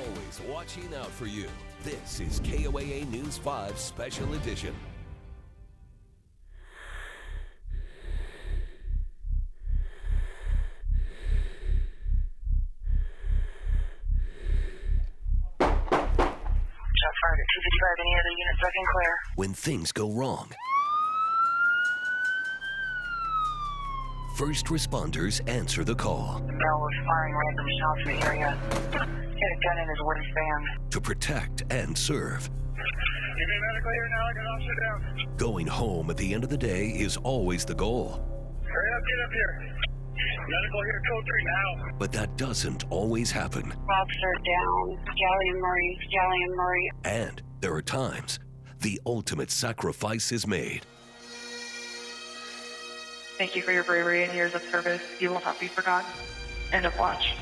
always watching out for you. This is KOAA News 5 Special Edition. Shot fired at 255. Any other units second clear? When things go wrong, first responders answer the call. The Bell was firing random shots in the area. He had a gun in his wooden stand. To protect and serve. Give me medical here now. I can officer down. Going home at the end of the day is always the goal. Hurry up, get up here. Medical here, code 3 now. But that doesn't always happen. Officer down. Scallion Murray. And there are times the ultimate sacrifice is made. Thank you for your bravery and years of service. You will not be forgotten. End of watch.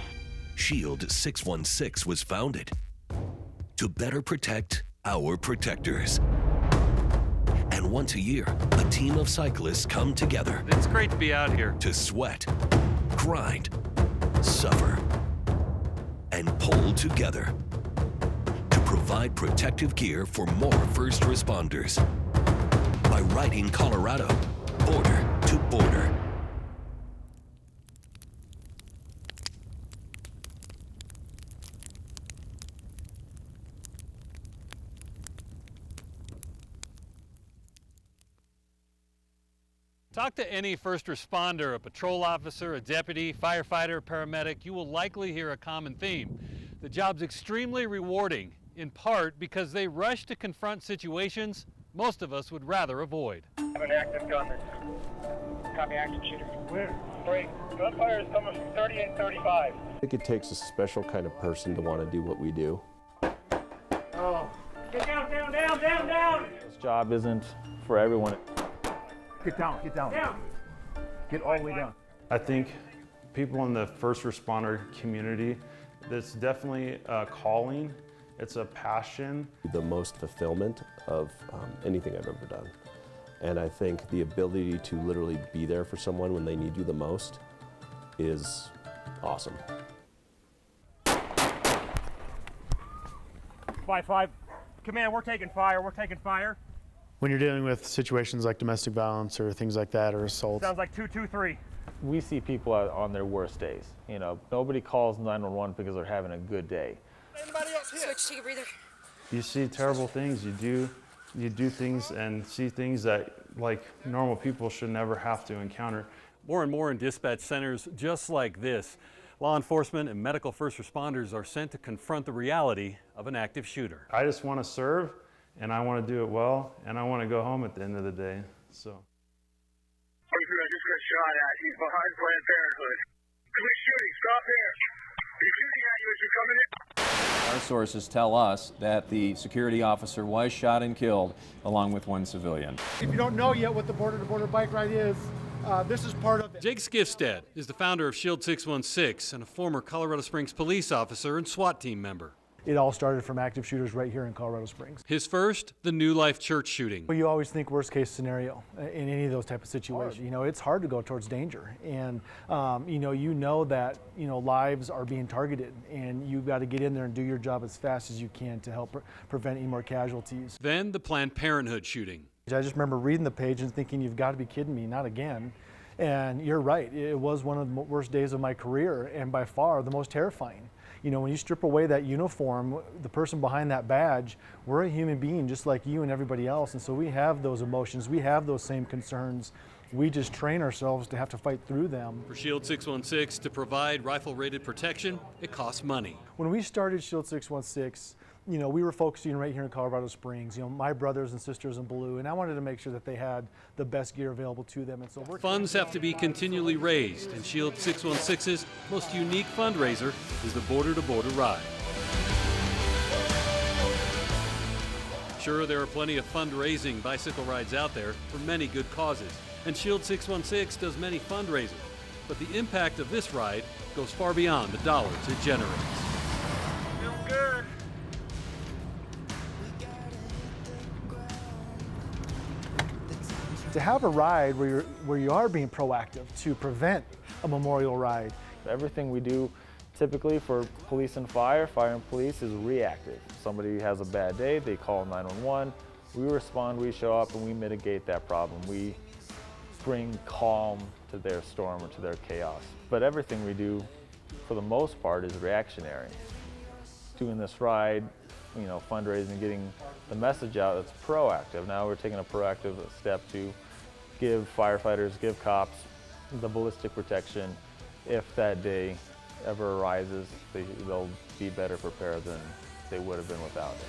Shield 616 was founded to better protect our protectors. And once a year, a team of cyclists come together. It's great to be out here. To sweat, grind, suffer, and pull together to provide protective gear for more first responders by riding Colorado border to border. Talk to any first responder, a patrol officer, a deputy, firefighter, paramedic. You will likely hear a common theme. The job's extremely rewarding, in part because they rush to confront situations most of us would rather avoid. I have an active gunman. Copy, active shooter. Where? 3. Gunfire is coming from 3835. I think it takes a special kind of person to want to do what we do. Oh. Get down! This job isn't for everyone. Get down. Get all the way down. I think people in the first responder community, that's definitely a calling. It's a passion. The most fulfillment of anything I've ever done. And I think the ability to literally be there for someone when they need you the most is awesome. 5-5. Command, we're taking fire. When you're dealing with situations like domestic violence or things like that or assault. Sounds like 223. We see people on their worst days. You know, nobody calls 911 because they're having a good day. Anybody else here? Switch, take a breather. You see terrible things, you do things and see things that like normal people should never have to encounter. More and more in dispatch centers just like this, law enforcement and medical first responders are sent to confront the reality of an active shooter. I just want to serve, and I want to do it well, and I want to go home at the end of the day, so. I just got shot at. He's behind Planned Parenthood. Quit shooting, stop here. He's shooting at you as you're coming in. Our sources tell us that the security officer was shot and killed along with one civilian. If you don't know yet what the border-to-border bike ride is, this is part of it. Jake Skifstad is the founder of Shield 616 and a former Colorado Springs police officer and SWAT team member. It all started from active shooters right here in Colorado Springs. His first, the New Life Church shooting. Well, you always think worst case scenario in any of those type of situations. You know, it's hard to go towards danger, and you know that lives are being targeted, and you've got to get in there and do your job as fast as you can to help prevent any more casualties. Then the Planned Parenthood shooting. I just remember reading the page and thinking, you've got to be kidding me, not again. And you're right, it was one of the worst days of my career, and by far the most terrifying. You know, when you strip away that uniform, the person behind that badge, we're a human being just like you and everybody else. And so we have those emotions, we have those same concerns. We just train ourselves to have to fight through them. For Shield 616 to provide rifle-rated protection, it costs money. When we started Shield 616, we were focusing right here in Colorado Springs, my brothers and sisters in blue, and I wanted to make sure that they had the best gear available to them. And so funds have to be continually raised, and Shield 616's most unique fundraiser is the border-to-border ride. Sure, there are plenty of fundraising bicycle rides out there for many good causes, and Shield 616 does many fundraisers, but the impact of this ride goes far beyond the dollars it generates. Feel good. To have a ride where you are being proactive to prevent a memorial ride. Everything we do Typically for police and fire and police is reactive. Somebody has a bad day, they call 911, we respond, we show up, and we mitigate that problem. We bring calm to their storm or to their chaos. But everything we do, for the most part, is reactionary. Doing this ride, fundraising, getting the message out, it's proactive. Now we're taking a proactive step to give firefighters, give cops the ballistic protection. If that day ever arises, they'll be better prepared than they would have been without it.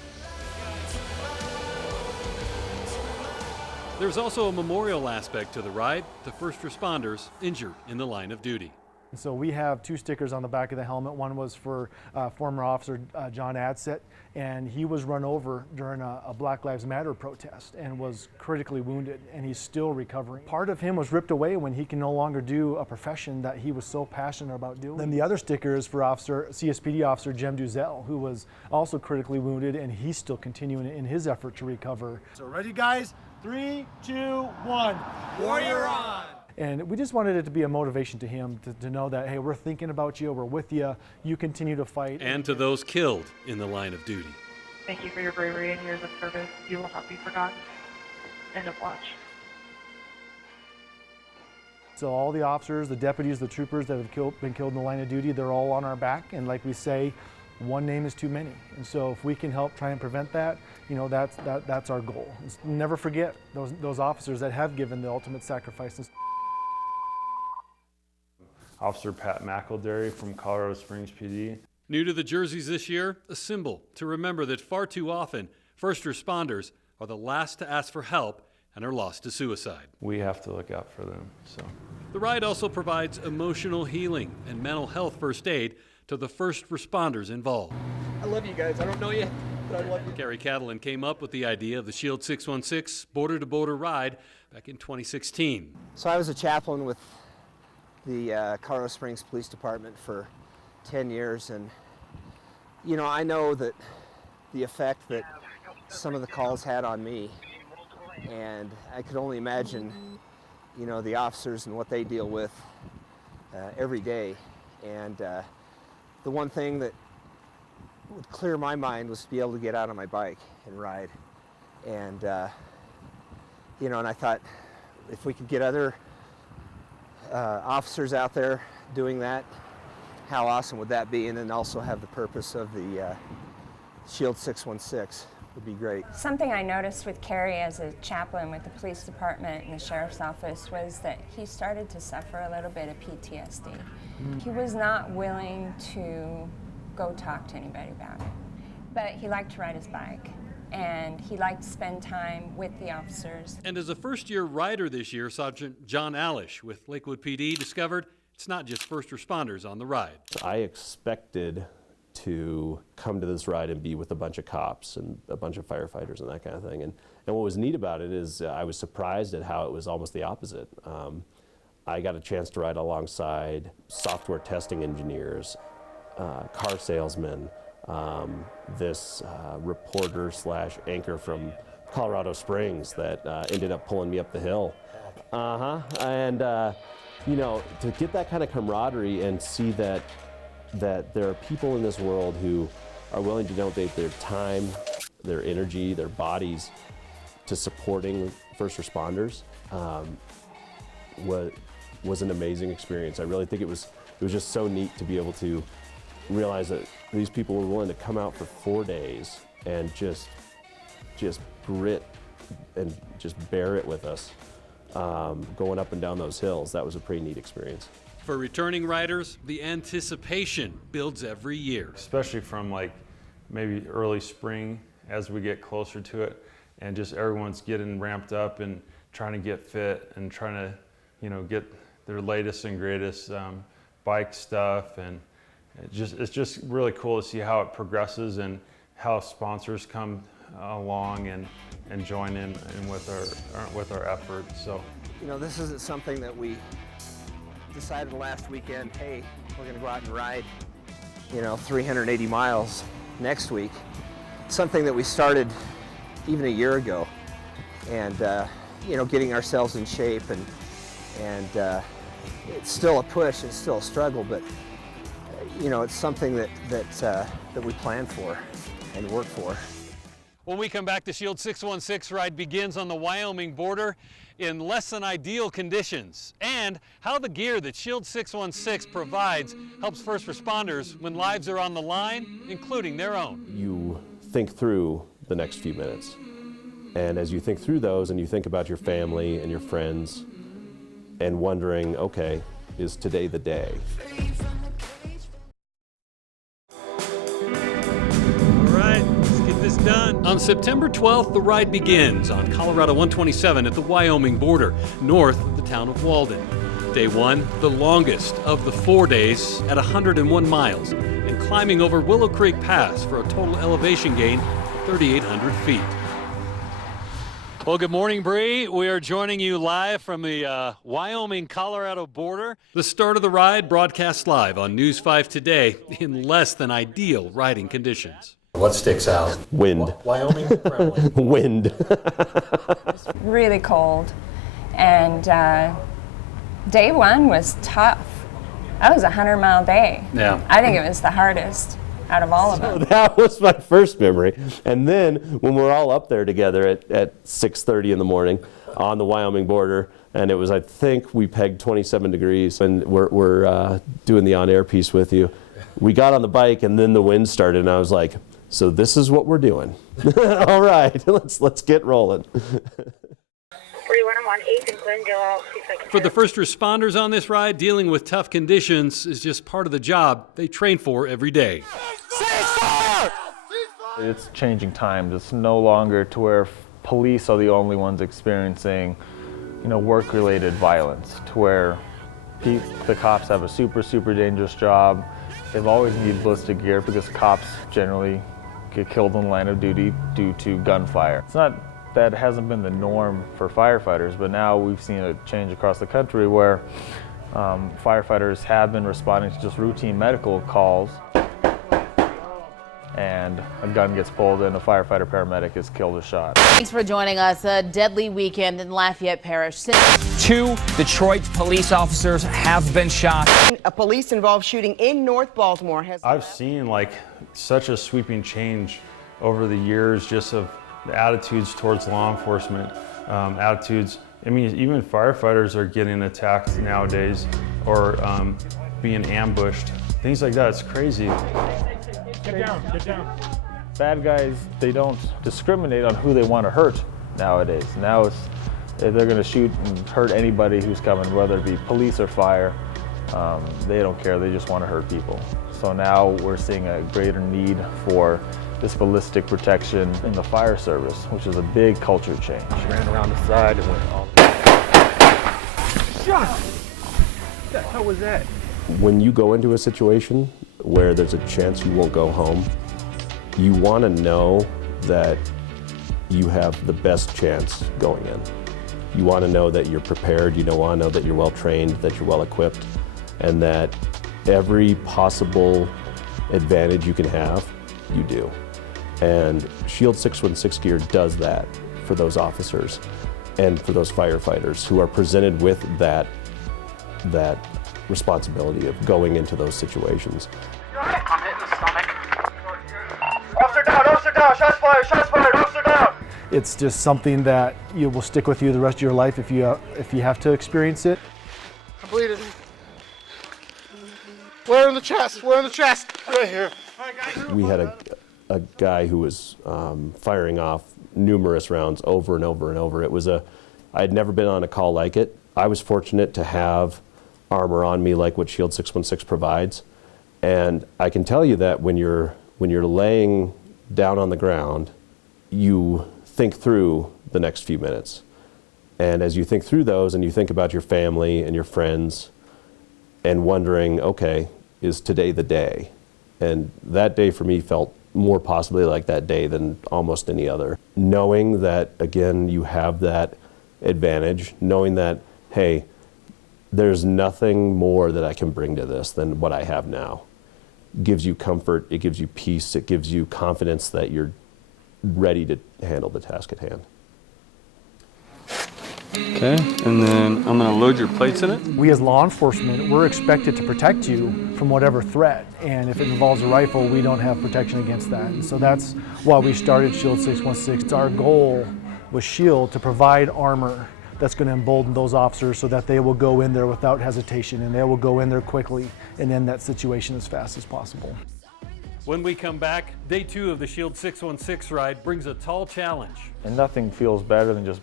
There's also a memorial aspect to the ride to first responders injured in the line of duty. So we have 2 stickers on the back of the helmet. One was for former officer John Adset, and he was run over during a Black Lives Matter protest and was critically wounded, and he's still recovering. Part of him was ripped away when he can no longer do a profession that he was so passionate about doing. Then the other sticker is for CSPD officer Jem Duzel, who was also critically wounded, and he's still continuing in his effort to recover. So ready, guys? 3, 2, 1. Warrior on! And we just wanted it to be a motivation to him to know that, hey, we're thinking about you, we're with you, you continue to fight. And to those killed in the line of duty. Thank you for your bravery and years of service. You will not be forgotten. End of watch. So all the officers, the deputies, the troopers that have been killed in the line of duty, they're all on our back. And like we say, one name is too many. And so if we can help try and prevent that, that's our goal. Never forget those officers that have given the ultimate sacrifices. Officer Pat McElderry from Colorado Springs PD. New to the jerseys this year, a symbol to remember that far too often, first responders are the last to ask for help and are lost to suicide. We have to look out for them. So the ride also provides emotional healing and mental health first aid to the first responders involved. I love you guys. I don't know you, but I love you. Gary Catalan came up with the idea of the Shield 616 border-to-border ride back in 2016. So I was a chaplain with the Colorado Springs Police Department for 10 years, and I know that the effect that some of the calls had on me, and I could only imagine the officers and what they deal with every day. And the one thing that would clear my mind was to be able to get out on my bike and ride. And and I thought if we could get other officers out there doing that, how awesome would that be? And then also have the purpose of the Shield 616 would be great. Something I noticed with Kerry as a chaplain with the police department and the sheriff's office was that he started to suffer a little bit of PTSD. He was not willing to go talk to anybody about it, but he liked to ride his bike. And he liked to spend time with the officers. And as a first-year rider this year, Sergeant John Alish with Lakewood PD discovered it's not just first responders on the ride. I expected to come to this ride and be with a bunch of cops and a bunch of firefighters and that kind of thing. And what was neat about it is I was surprised at how it was almost the opposite. I got a chance to ride alongside software testing engineers, car salesmen, this reporter / anchor from Colorado Springs that ended up pulling me up the hill. And to get that kind of camaraderie and see that there are people in this world who are willing to donate their time, their energy, their bodies to supporting first responders was an amazing experience. I really think it was just so neat to be able to realize that these people were willing to come out for 4 days and just grit and just bear it with us, going up and down those hills. That was a pretty neat experience. For returning riders, the anticipation builds every year. Especially from maybe early spring as we get closer to it, and just everyone's getting ramped up and trying to get fit and trying to get their latest and greatest bike stuff. And it's just really cool to see how it progresses and how sponsors come along and join in with our efforts. So this isn't something that we decided last weekend, hey, we're going to go out and ride 380 miles next week. Something that we started even a year ago, and getting ourselves in shape, and it's still a push, it's still a struggle, but you know, it's something that we plan for and work for. When we come back, the Shield 616 ride begins on the Wyoming border in less than ideal conditions, and how the gear that Shield 616 provides helps first responders when lives are on the line, including their own. You think through the next few minutes, and as you think through those and you think about your family and your friends and wondering, okay, is today the day? Done. On September 12th, the ride begins on Colorado 127 at the Wyoming border, north of the town of Walden. Day 1, the longest of the 4 days at 101 miles, and climbing over Willow Creek Pass for a total elevation gain of 3,800 feet. Well, good morning, Bree. We are joining you live from the Wyoming-Colorado border. The start of the ride broadcast live on News 5 Today in less than ideal riding conditions. What sticks out? Wind. Wyoming? Wind. It's really cold. And day 1 was tough. That was a 100-mile day. Yeah. I think it was the hardest out of all of them. That was my first memory. And then when we're all up there together at 6:30 in the morning on the Wyoming border, and it was, I think we pegged 27 degrees, and we're doing the on-air piece with you. We got on the bike, and then the wind started, and I was like, so this is what we're doing. All right, let's get rolling. 4101 8th and Glendale. For the first responders on this ride, dealing with tough conditions is just part of the job they train for every day. It's changing times. It's no longer to where police are the only ones experiencing, work-related violence, to where the cops have a super dangerous job. They've always needed ballistic gear because cops generally get killed in the line of duty due to gunfire. It's not that it hasn't been the norm for firefighters, but now we've seen a change across the country where firefighters have been responding to just routine medical calls, and a gun gets pulled and a firefighter paramedic is killed or shot. Thanks for joining us. A deadly weekend in Lafayette Parish. 2 Detroit police officers have been shot. A police-involved shooting in North Baltimore has... I've seen like such a sweeping change over the years just of the attitudes towards law enforcement, attitudes. I mean, even firefighters are getting attacked nowadays or being ambushed. Things like that, it's crazy. Get down, get down. Bad guys, they don't discriminate on who they want to hurt nowadays. Now they're going to shoot and hurt anybody who's coming, whether it be police or fire. They don't care, they just want to hurt people. So now we're seeing a greater need for this ballistic protection in the fire service, which is a big culture change. Ran around the side and went all... Shot! What the hell was that? When you go into a situation where there's a chance you won't go home, you want to know that you have the best chance going in. You want to know that you're prepared, you want to know that you're well trained, that you're well equipped, and that every possible advantage you can have, you do. And Shield 616 gear does that for those officers and for those firefighters who are presented with that responsibility of going into those situations. I'm hitting the stomach. Officer down, shots fired, officer down. It's just something that will stick with you the rest of your life if you have to experience it. I'm bleeding. Where in the chest? Right here. We had a guy who was firing off numerous rounds over and over and over. I had never been on a call like it. I was fortunate to have armor on me like what Shield 616 provides. And I can tell you that when you're laying down on the ground, you think through the next few minutes. And as you think through those and you think about your family and your friends and wondering, okay, is today the day? And that day for me felt more possibly like that day than almost any other. Knowing that, again, you have that advantage, knowing that, hey, there's nothing more that I can bring to this than what I have now. It gives you comfort, it gives you peace, it gives you confidence that you're ready to handle the task at hand. Okay, and then I'm going to load your plates in it. We as law enforcement, we're expected to protect you from whatever threat. And if it involves a rifle, we don't have protection against that. And so that's why we started Shield 616. Our goal with Shield to provide armor that's going to embolden those officers so that they will go in there without hesitation and they will go in there quickly and end that situation as fast as possible. When we come back, day 2 of the Shield 616 ride brings a tall challenge. And nothing feels better than just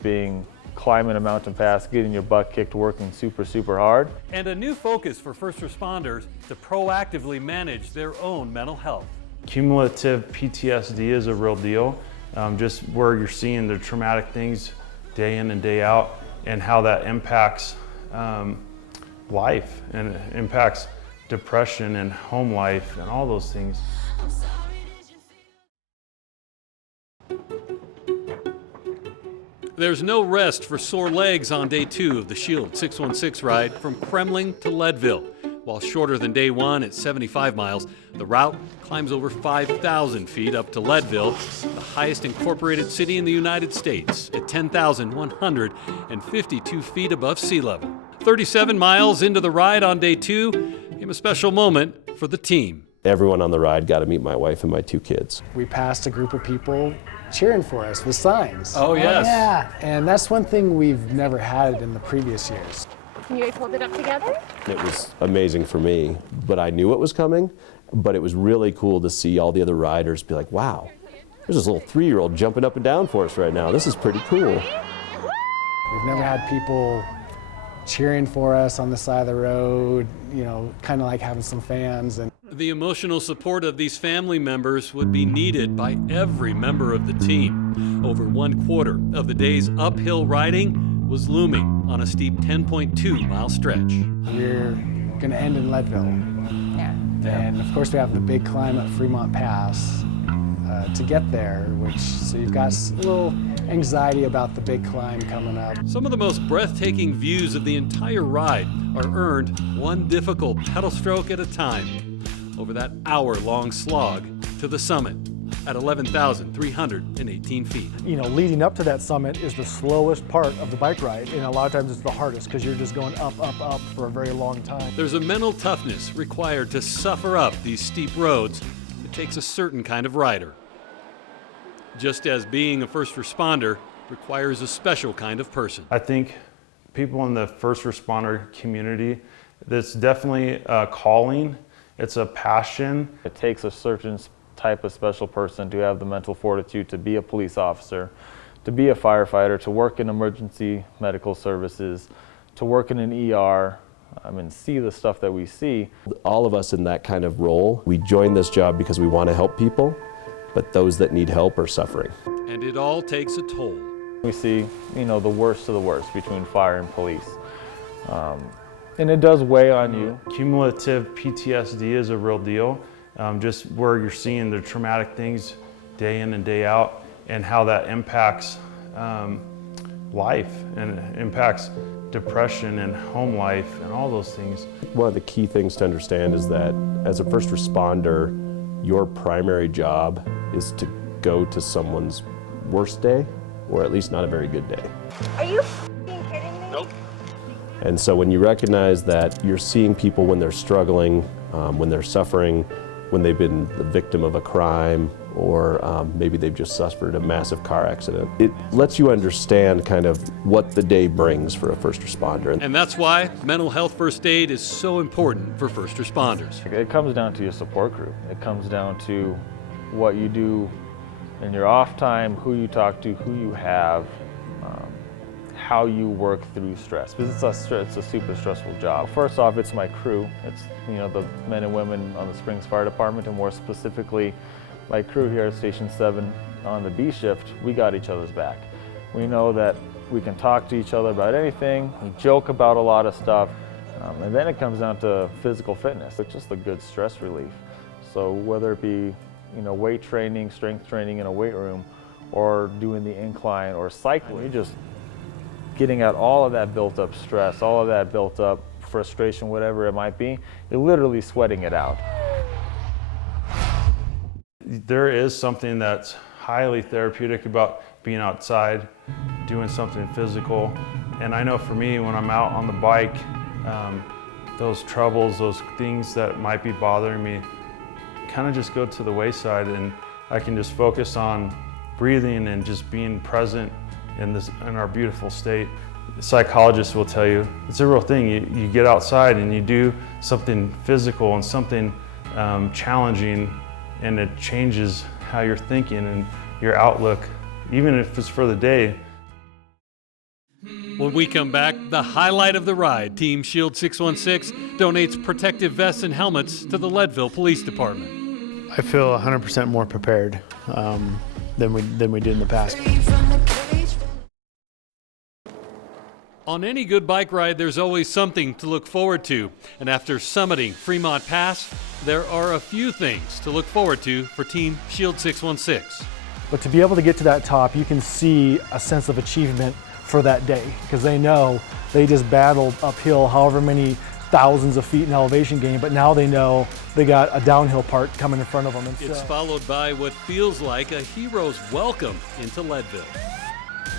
climbing a mountain pass, getting your butt kicked, working super hard. And a new focus for first responders to proactively manage their own mental health. Cumulative PTSD is a real deal. Just where you're seeing the traumatic things day in and day out, and how that impacts life and impacts depression and home life and all those things. There's no rest for sore legs on day 2 of the Shield 616 ride from Kremling to Leadville. While shorter than day 1 at 75 miles, the route climbs over 5,000 feet up to Leadville, the highest incorporated city in the United States, at 10,152 feet above sea level. 37 miles into the ride on day 2 came a special moment for the team. Everyone on the ride got to meet my wife and my 2 kids. We passed a group of people cheering for us with signs. Oh, yes. Yeah, and that's one thing we've never had in the previous years. You guys hold it up together? It was amazing for me, but I knew it was coming, but it was really cool to see all the other riders be like, wow, there's this little 3-year-old jumping up and down for us right now. This is pretty cool. We've never had people cheering for us on the side of the road, you know, kind of like having some fans. And the emotional support of these family members would be needed by every member of the team. Over 1/4 of the day's uphill riding was looming on a steep 10.2-mile stretch. We're going to end in Leadville. Yeah. And of course we have the big climb at Fremont Pass to get there, so you've got a little anxiety about the big climb coming up. Some of the most breathtaking views of the entire ride are earned one difficult pedal stroke at a time over that hour-long slog to the summit at 11,318 feet. You know, leading up to that summit is the slowest part of the bike ride, and a lot of times it's the hardest because you're just going up for a very long time. There's a mental toughness required to suffer up these steep roads. It takes a certain kind of rider. Just as being a first responder requires a special kind of person. I think people in the first responder community, that's definitely a calling. It's a passion. It takes a certain type of special person to have the mental fortitude to be a police officer, to be a firefighter, to work in emergency medical services, to work in an ER, and see the stuff that we see. All of us in that kind of role, we join this job because we want to help people, but those that need help are suffering. And it all takes a toll. We see, you know, the worst of the worst between fire and police. And it does weigh on you. Cumulative PTSD is a real deal. Just where you're seeing the traumatic things day in and day out, and how that impacts life and impacts depression and home life and all those things. One of the key things to understand is that as a first responder, your primary job is to go to someone's worst day, or at least not a very good day. Are you kidding me? Nope. And so when you recognize that you're seeing people when they're struggling, when they're suffering, when they've been the victim of a crime, or maybe they've just suffered a massive car accident, it lets you understand kind of what the day brings for a first responder. And that's why mental health first aid is so important for first responders. It comes down to your support group. It comes down to what you do in your off time, who you talk to, who you have, how you work through stress, because it's a super stressful job. First off, it's my crew. It's, you know, the men and women on the Springs Fire Department, and more specifically my crew here at Station 7 on the B shift. We got each other's back. We know that we can talk to each other about anything, we joke about a lot of stuff, and then it comes down to physical fitness. It's just a good stress relief. So whether it be, you know, weight training, strength training in a weight room, or doing the incline, or cycling, you're just getting out all of that built up stress, all of that built up frustration, whatever it might be, you're literally sweating it out. There is something that's highly therapeutic about being outside, doing something physical. And I know for me, when I'm out on the bike, those troubles, those things that might be bothering me, kind of just go to the wayside, and I can just focus on breathing and just being present in our beautiful state. Psychologists will tell you it's a real thing. You get outside and you do something physical and something challenging, and it changes how you're thinking and your outlook, even if it's for the day. When we come back, the highlight of the ride, Team Shield 616 donates protective vests and helmets to the Leadville Police Department. I feel 100% more prepared than we did in the past. On any good bike ride, there's always something to look forward to. And after summiting Fremont Pass, there are a few things to look forward to for Team Shield 616. But to be able to get to that top, you can see a sense of achievement for that day, because they know they just battled uphill however many thousands of feet in elevation gain, but now they know they got a downhill part coming in front of them. And it's followed by what feels like a hero's welcome into Leadville.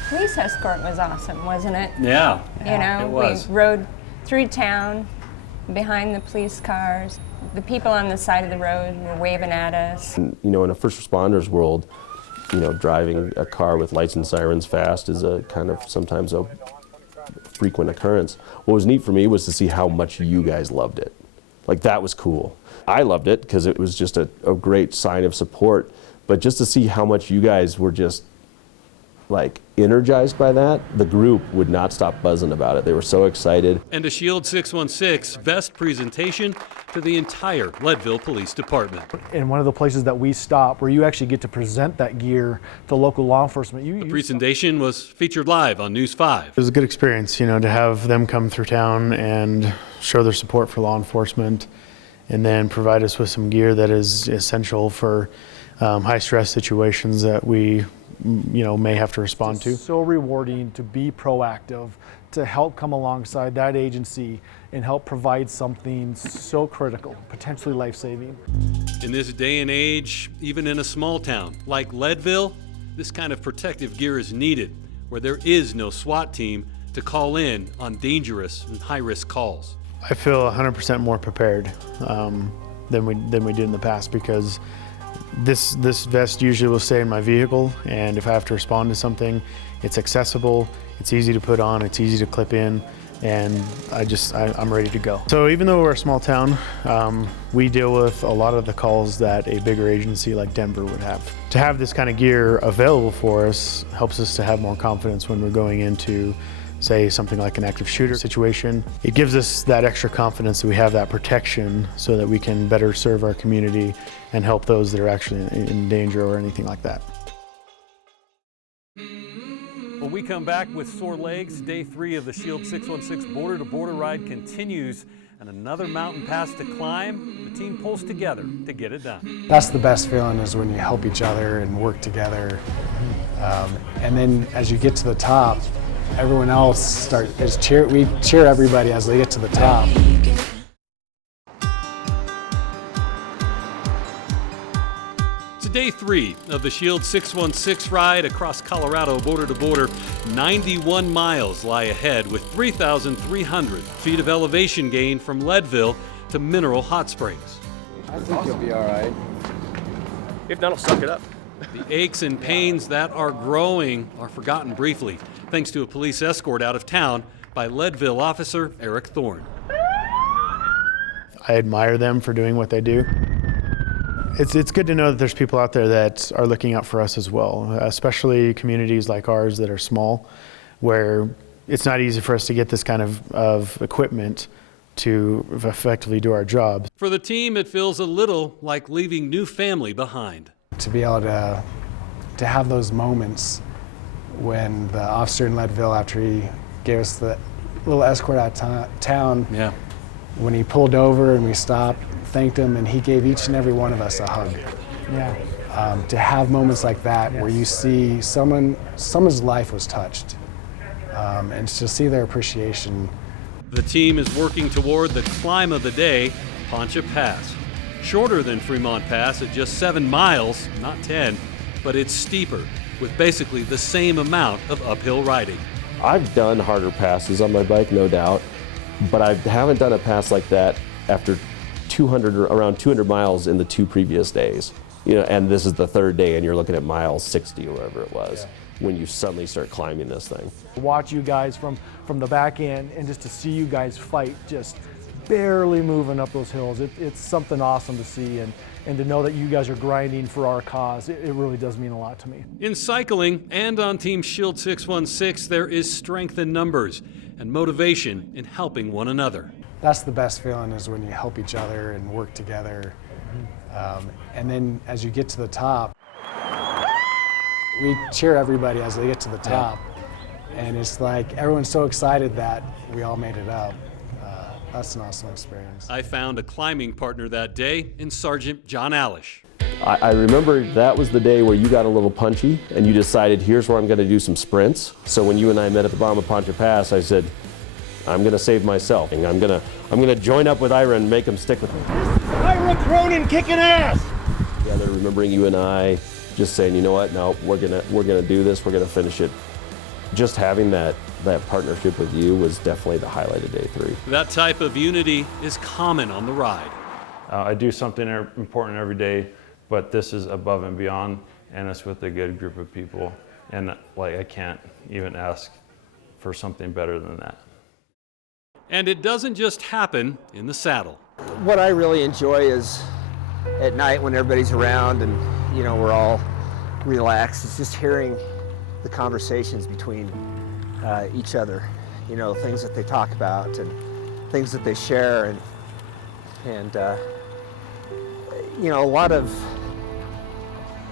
Police escort was awesome, wasn't it? Yeah, you know, it was. We rode through town, behind the police cars. The people on the side of the road were waving at us. And, you know, in a first responders world, you know, driving a car with lights and sirens fast is a kind of sometimes a frequent occurrence. What was neat for me was to see how much you guys loved it. Like, that was cool. I loved it because it was just a great sign of support, but just to see how much you guys were just like energized by that, the group would not stop buzzing about it. They were so excited. And a Shield 616 vest presentation to the entire Leadville Police Department. In one of the places that we stop, where you actually get to present that gear to local law enforcement. The presentation was featured live on News 5. It was a good experience, you know, to have them come through town and show their support for law enforcement, and then provide us with some gear that is essential for high stress situations that we may have to respond to. It's so rewarding to be proactive, to help come alongside that agency and help provide something so critical, potentially life-saving. In this day and age, even in a small town like Leadville, this kind of protective gear is needed, where there is no SWAT team to call in on dangerous and high-risk calls. I feel 100% more prepared than we did in the past, because this vest usually will stay in my vehicle, and if I have to respond to something, it's accessible, it's easy to put on, it's easy to clip in, and I'm ready to go. So even though we're a small town, we deal with a lot of the calls that a bigger agency like Denver would have. To have this kind of gear available for us helps us to have more confidence when we're going into, say, something like an active shooter situation. It gives us that extra confidence that we have that protection so that we can better serve our community and help those that are actually in danger or anything like that. When we come back with sore legs, day 3 of the Shield 616 border-to-border ride continues, and another mountain pass to climb. The team pulls together to get it done. That's the best feeling, is when you help each other and work together. And then as you get to the top, everyone else we cheer everybody as they get to the top. To day 3 of the Shield 616 ride across Colorado border to border. 91 miles lie ahead with 3,300 feet of elevation gain from Leadville to Mineral Hot Springs. I think you'll be all right. If not, I'll suck it up. The aches and pains that are growing are forgotten briefly, thanks to a police escort out of town by Leadville officer Eric Thorne. I admire them for doing what they do. It's good to know that there's people out there that are looking out for us as well, especially communities like ours that are small, where it's not easy for us to get this kind of equipment to effectively do our job. For the team, it feels a little like leaving new family behind. To be able to have those moments when the officer in Leadville, after he gave us the little escort out of town, yeah, when he pulled over and we stopped, thanked him, and he gave each and every one of us a hug. Yeah. To have moments like that, yes, where you see someone's life was touched, and to see their appreciation. The team is working toward the climb of the day, Poncha Pass. Shorter than Fremont Pass at just 7 miles, not 10, but it's steeper, with basically the same amount of uphill riding. I've done harder passes on my bike, no doubt, But I haven't done a pass like that after around 200 miles in the 2 previous days. You know, and this is the 3rd day, and you're looking at mile 60 or whatever it was, when you suddenly start climbing this thing. Watch you guys from the back end, and just to see you guys fight, just barely moving up those hills. It's something awesome to see, and to know that you guys are grinding for our cause, it really does mean a lot to me. In cycling and on Team Shield 616, there is strength in numbers and motivation in helping one another. That's the best feeling, is when you help each other and work together. And then as you get to the top, we cheer everybody as they get to the top. And it's like everyone's so excited that we all made it up. That's an awesome experience. I found a climbing partner that day in Sergeant John Alish. I remember that was the day where you got a little punchy and you decided, here's where I'm going to do some sprints. So when you and I met at the bottom of Poncha Pass, I said, I'm going to save myself. And I'm going to join up with Ira and make him stick with me. Ira Cronin kicking ass! Yeah, they're remembering you and I just saying, you know what, no, we're gonna do this, we're gonna finish it. Just having that partnership with you was definitely the highlight of day 3. That type of unity is common on the ride. I do something important every day, but this is above and beyond, and it's with a good group of people. And like, I can't even ask for something better than that. And it doesn't just happen in the saddle. What I really enjoy is at night when everybody's around and, you know, we're all relaxed, it's just hearing the conversations between each other, you know, things that they talk about and things that they share, and you know, a lot of,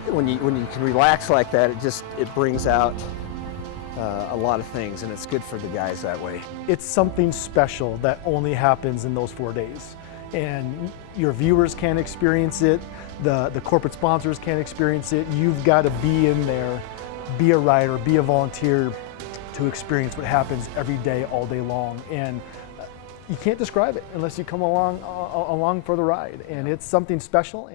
when you can relax like that, it brings out a lot of things, and it's good for the guys that way. It's something special that only happens in those 4 days. And your viewers can't experience it, the corporate sponsors can't experience it. You've got to be in there, be a rider, be a volunteer to experience what happens every day, all day long. And you can't describe it unless you come along for the ride. And it's something special.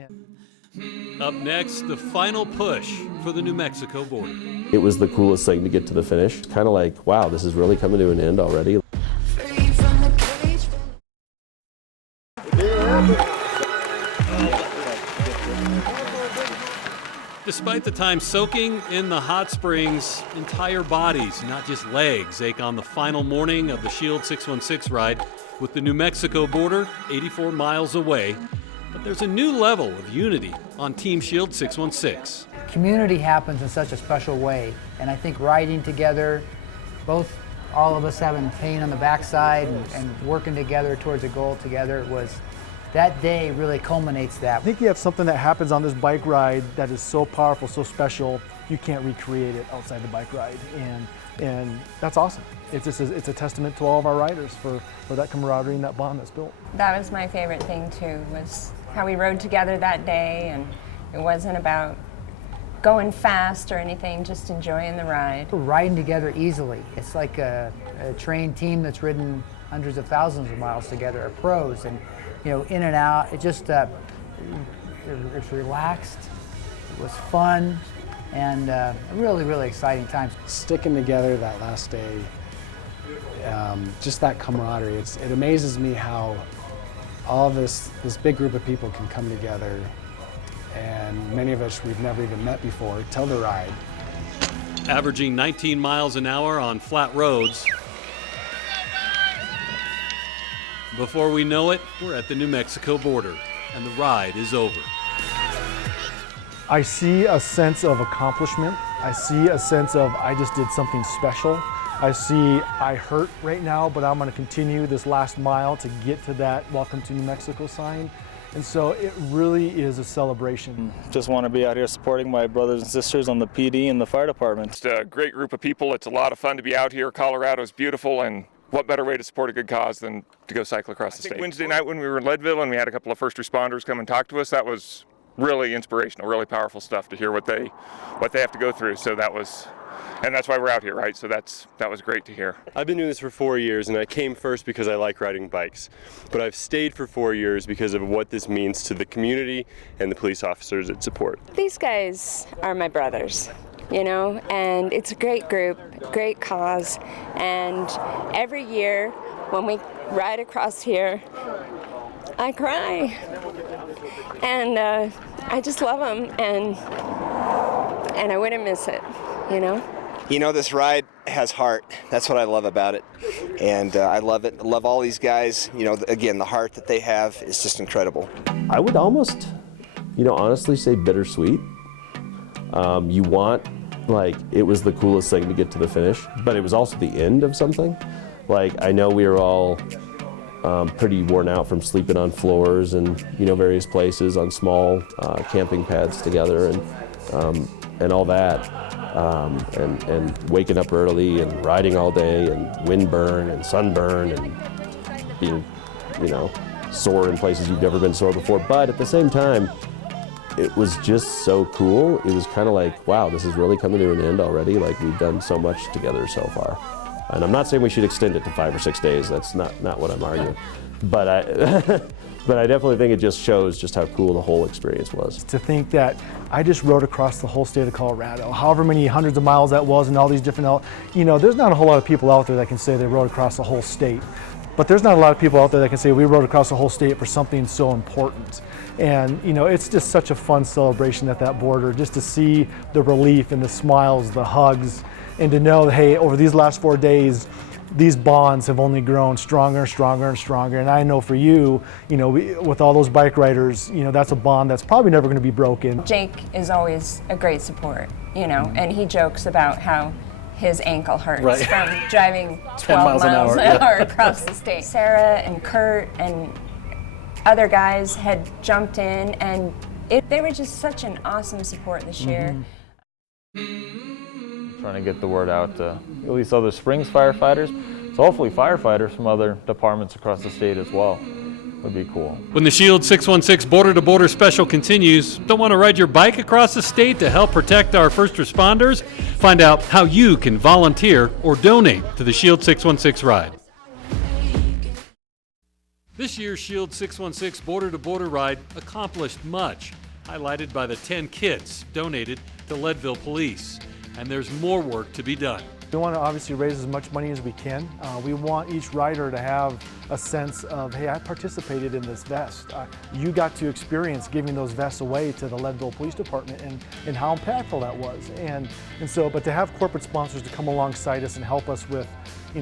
Up next, the final push for the New Mexico border. It was the coolest thing to get to the finish. Kind of like, wow, this is really coming to an end already. Despite the time soaking in the hot springs, entire bodies, not just legs, ache on the final morning of the Shield 616 ride with the New Mexico border 84 miles away. But there's a new level of unity on Team Shield 616. Community happens in such a special way, and I think riding together, all of us having pain on the backside and working together towards a goal together, that day really culminates that. I think you have something that happens on this bike ride that is so powerful, so special, you can't recreate it outside the bike ride. And that's awesome. It's a testament to all of our riders for that camaraderie and that bond that's built. That was my favorite thing too, was how we rode together that day, and it wasn't about going fast or anything, just enjoying the ride. We're riding together easily. It's like a trained team that's ridden hundreds of thousands of miles together, are pros, and you know, in and out. It just it's relaxed. It was fun, and really, really exciting times. Sticking together that last day, just that camaraderie. It amazes me how all this big group of people can come together, and many of us we've never even met before, till the ride. Averaging 19 miles an hour on flat roads. Before we know it, we're at the New Mexico border, and the ride is over. I see a sense of accomplishment. I see a sense of, I just did something special. I see, I hurt right now, but I'm gonna continue this last mile to get to that Welcome to New Mexico sign. And so it really is a celebration. Just want to be out here supporting my brothers and sisters on the PD and the fire department. It's a great group of people. It's a lot of fun to be out here. Colorado's beautiful, and what better way to support a good cause than to go cycle across the state. Wednesday night when we were in Leadville and we had a couple of first responders come and talk to us, that was really inspirational, really powerful stuff to hear what they have to go through. So that's why we're out here, right? So that was great to hear. I've been doing this for 4 years, and I came first because I like riding bikes. But I've stayed for 4 years because of what this means to the community and the police officers it support. These guys are my brothers, you know, and it's a great group, great cause, and every year when we ride across here, I cry. And I just love them, and I wouldn't miss it, you know? You know, this ride has heart. That's what I love about it. And I love it. I love all these guys. You know, again, the heart that they have is just incredible. I would almost, honestly say bittersweet. You want, it was the coolest thing to get to the finish, but it was also the end of something. I know we were all pretty worn out from sleeping on floors and, various places on small camping pads together and all that. And waking up early and riding all day and windburn and sunburn and being, sore in places you've never been sore before. But at the same time, it was just so cool. It was kind of like, wow, this is really coming to an end already. We've done so much together so far. And I'm not saying we should extend it to 5 or 6 days. That's not what I'm arguing. But I definitely think it just shows just how cool the whole experience was. To think that I just rode across the whole state of Colorado, however many hundreds of miles that was, and all these different, there's not a whole lot of people out there that can say they rode across the whole state. But there's not a lot of people out there that can say we rode across the whole state for something so important. And it's just such a fun celebration at that border, just to see the relief and the smiles, the hugs, and to know that, hey, over these last 4 days, these bonds have only grown stronger and stronger and stronger. And I know for you, with all those bike riders, that's a bond that's probably never going to be broken. Jake is always a great support, and he jokes about how his ankle hurts from driving 12 miles an hour across the state. Sarah and Kurt and other guys had jumped in, and they were just such an awesome support this year. Trying to get the word out to at least other Springs firefighters. So hopefully firefighters from other departments across the state as well would be cool. When the Shield 616 Border to Border Special continues, don't want to ride your bike across the state to help protect our first responders? Find out how you can volunteer or donate to the Shield 616 ride. This year's Shield 616 Border to Border ride accomplished much, highlighted by the 10 kits donated to Leadville Police. And there's more work to be done. We want to obviously raise as much money as we can. We want each rider to have a sense of, hey, I participated in this vest. You got to experience giving those vests away to the Leadville Police Department and how impactful that was. And so, but to have corporate sponsors to come alongside us and help us with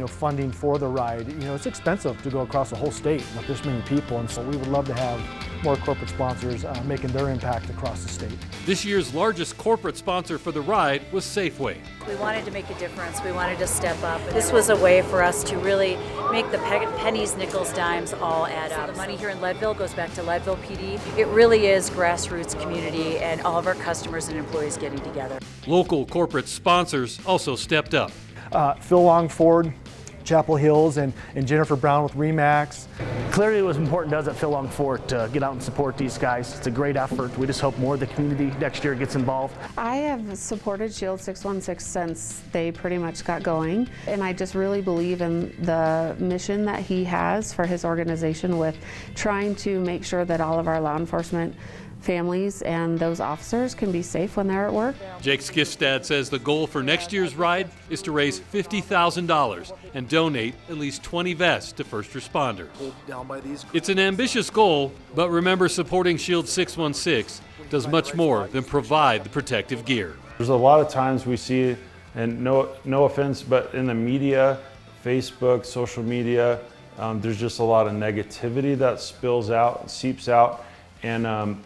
funding for the ride, it's expensive to go across the whole state with this many people. And so we would love to have more corporate sponsors making their impact across the state. This year's largest corporate sponsor for the ride was Safeway. We wanted to make a difference. We wanted to step up. This was a way for us to really make the pennies, nickels, dimes all add up. So the money here in Leadville goes back to Leadville PD. It really is grassroots community and all of our customers and employees getting together. Local corporate sponsors also stepped up. Phil Longford, Chapel Hills, and Jennifer Brown with Remax. Clearly it was important to us at Phil Longford to get out and support these guys. It's a great effort. We just hope more of the community next year gets involved. I have supported Shield 616 since they pretty much got going, and I just really believe in the mission that he has for his organization with trying to make sure that all of our law enforcement families and those officers can be safe when they're at work. Jake Skifstad says the goal for next year's ride is to raise $50,000 and donate at least 20 vests to first responders. It's an ambitious goal, but remember, supporting Shield 616 does much more than provide the protective gear. There's a lot of times we see, and no offense, but in the media, Facebook, social media, there's just a lot of negativity that spills out, seeps out. And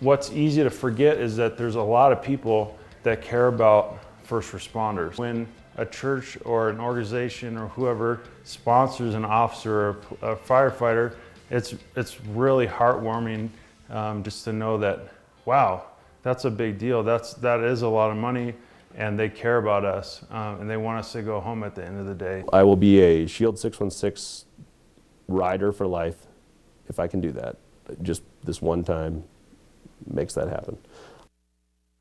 what's easy to forget is that there's a lot of people that care about first responders. When a church or an organization or whoever sponsors an officer or a firefighter, it's really heartwarming just to know that, wow, that's a big deal. That is a lot of money, and they care about us, and they want us to go home at the end of the day. I will be a Shield 616 rider for life if I can do that. Just this one time makes that happen.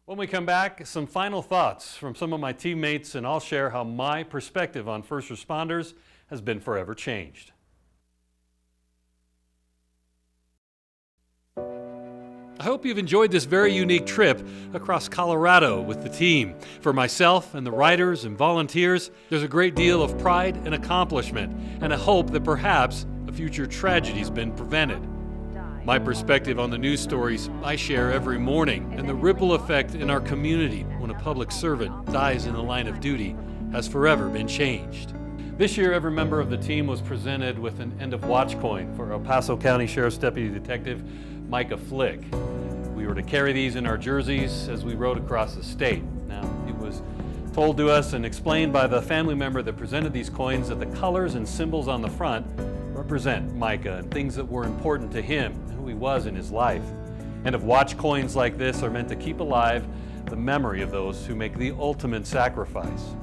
When we come back, some final thoughts from some of my teammates, and I'll share how my perspective on first responders has been forever changed. I hope you've enjoyed this very unique trip across Colorado with the team. For myself and the riders and volunteers, there's a great deal of pride and accomplishment, and a hope that perhaps a future tragedy's been prevented. My perspective on the news stories I share every morning, and the ripple effect in our community when a public servant dies in the line of duty has forever been changed. This year, every member of the team was presented with an end-of-watch coin for El Paso County Sheriff's Deputy Detective Micah Flick. We were to carry these in our jerseys as we rode across the state. Now, it was told to us and explained by the family member that presented these coins that the colors and symbols on the front represent Micah and things that were important to him and who he was in his life. End-of-watch coins like this are meant to keep alive the memory of those who make the ultimate sacrifice.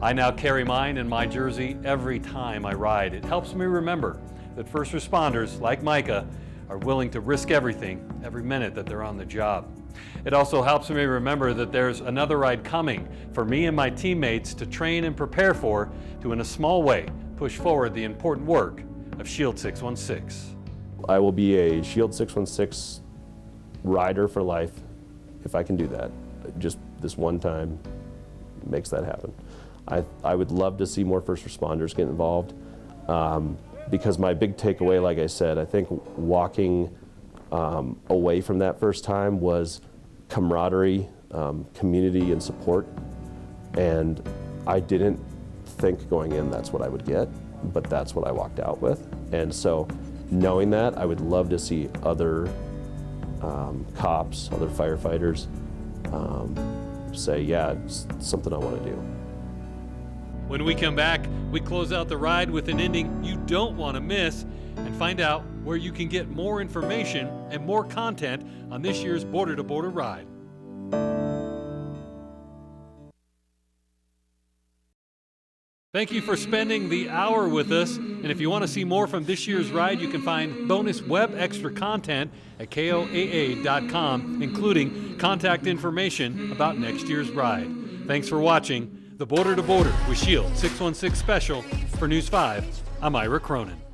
I now carry mine in my jersey every time I ride. It helps me remember that first responders, like Micah, are willing to risk everything every minute that they're on the job. It also helps me remember that there's another ride coming for me and my teammates to train and prepare for, to in a small way push forward the important work of Shield 616. I will be a Shield 616 rider for life if I can do that. Just this one time makes that happen. I would love to see more first responders get involved. Because my big takeaway, like I said, I think walking away from that first time was camaraderie, community, and support. And I didn't think going in that's what I would get, but that's what I walked out with. And so knowing that, I would love to see other cops, other firefighters say, yeah, it's something I want to do. When we come back, we close out the ride with an ending you don't want to miss and find out where you can get more information and more content on this year's Border to Border ride. Thank you for spending the hour with us. And if you want to see more from this year's ride, you can find bonus web extra content at koaa.com, including contact information about next year's ride. Thanks for watching The Border to Border with Shield 616 Special. For News 5, I'm Ira Cronin.